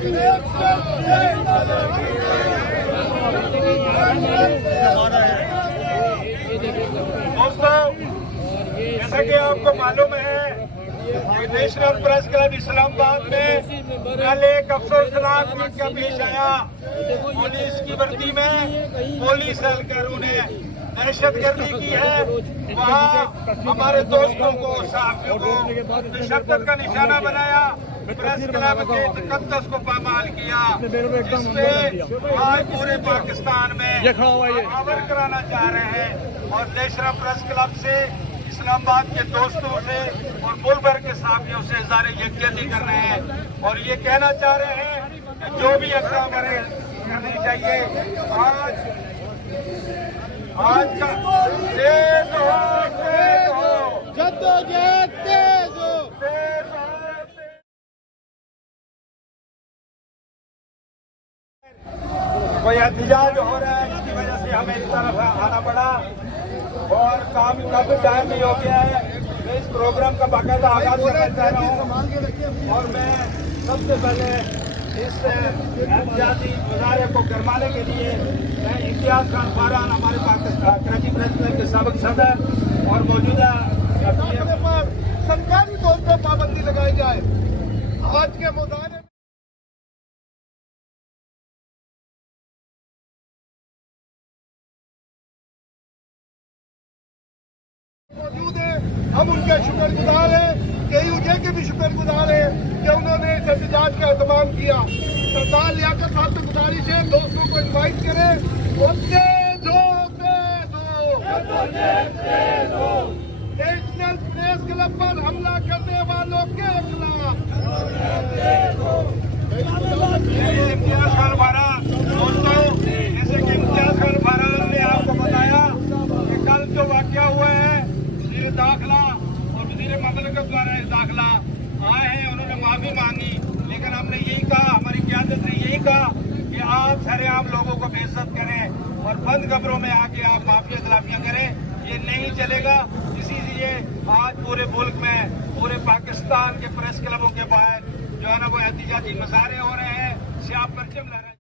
दोस्तों, जैसा कि आपको मालूम है, नेशनल प्रेस क्लब इस्लामाबाद में कल एक अफसोसनाक वाक़या पेश आया। पुलिस की वर्दी में पुलिस हलकर उन्हें दहशतगर्दी की है। वहाँ हमारे दोस्तों को, साथियों को तशद्दुद का निशाना बनाया, प्रेस क्लब के तकद्दुस को पामाल किया, जिसपे आज पूरे पाकिस्तान में हमला कराना चाह रहे हैं। और नेशनल प्रेस क्लब से, इस्लामाबाद के दोस्तों से और मुल्क भर के साथियों से इज़हार यकजहती कर रहे हैं और ये कहना चाह रहे हैं कि जो भी इक़दाम करनी चाहिए। आज का तेज हो, जद्दोजहद तेज हो। कोई एहतजाज हो रहा है, इसकी वजह से हमें इस तरफ आना पड़ा और काफी टाइम नहीं हो गया है। मैं इस प्रोग्राम का बाकायदा आगाज करना चाह रहा हूँ और मैं सबसे पहले इस एहतियाती मुजाहरे को गरमाने के लिए मैं इम्तियाज खान फारान, हमारे पाकिस्तान कराची प्रेस क्लब के साबिक सदर और मौजूदा पर सरकारी तौर पर पाबंदी लगाई जाए। आज के मुजाहरे मौजूद है, हम उनके शुक्रगुजार हैं, KUJ के भी शुक्रगुजार हैं कि उन्होंने इस एहतजाज का एहतमाम किया। सरदार लियाकत साहब से गुजारिश है, दोस्तों को इनवाइट करें। नेशनल प्रेस क्लब पर हमला करने वालों के खिलाफ इम्तियाज खान फारान। दोस्तों, जैसे कि इम्तियाज खान फारान ने आपको बताया कि कल जो वाक़या हुआ है, वज़ीर दाखिला और वज़ीर ममलकत द्वारा दाखिला आए हैं, उन्होंने माफ़ी मांगी, लेकिन हमने यही कहा, हमारी क़यादत ने यही कहा कि आप सरेआम लोगों को बेइज्जत करें और बंद कमरों में आके आप माफिया खिलाफियाँ करें, ये नहीं चलेगा। इसीलिए आज पूरे मुल्क में, पूरे पाकिस्तान के प्रेस क्लबों के बाहर जो है ना वो एहतिजाजी मुजाहरे हो रहे हैं, स्याह परचम लहरा